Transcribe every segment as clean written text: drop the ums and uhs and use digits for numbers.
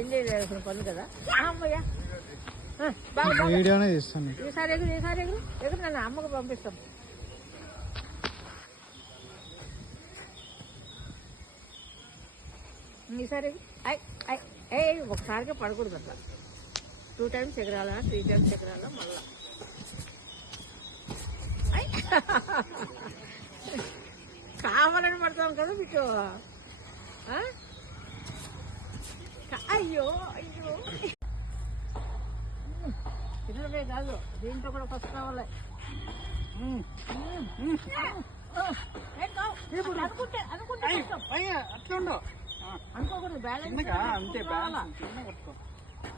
Enjoy చేయాల్సిన పనులు కదా అమ్మయ్యా. వీడియోనే తీస్తాను. ఈసారి ఎగురు నన్ను అమ్మకు పంపిస్తాం. ఈసారి ఒకసారిగా పడకూడదు అట్లా. 2 times ఎగరాలా, 3 times ఎగరాలా మళ్ళా. కావాలని పడతాం కదా మీకు. అయ్యో అయ్యో తినడమే కాదు, దీంట్లో కూడా ఫస్ట్ కావాలి. అనుకోకూడదు,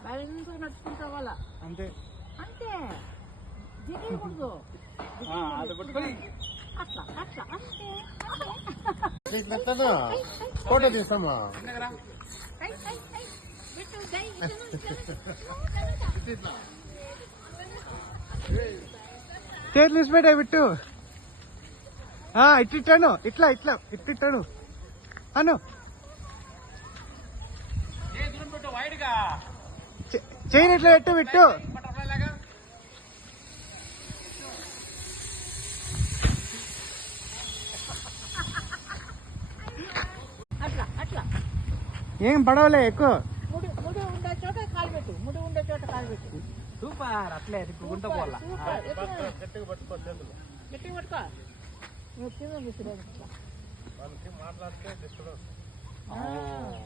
బ్యాలెన్స్ నడుచుకుంటా వాళ్ళ అంతే అంతే. దిగకూడదు అట్లా అట్లా అంతే. ఫోటో తీస్తామా? చేతులు తీసిపెట్టే బిట్టు. ఇట్టిట్టాను, ఇట్లా ఇట్లా ఇట్టిట్టాను అను. చైన్ ఇట్లా పెట్టు బిట్టు. అట్లా అట్లా ఏం పడవలే ఎక్కువ. ముడి ఉండే చోట కాలు పెట్టు, ముడి ఉండే చోట కాలు పెట్టు. సూపర్. అట్లే గుంట పోవాలా. గట్టిగా పట్టుకో. నువ్వు కింద తీసుకురాదు.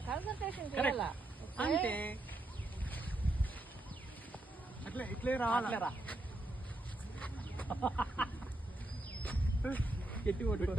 కాన్సన్ట్రేషన్ చేయాలా అంటే అట్లే ఇట్లే రావాలరా. గట్టి పట్టుకో.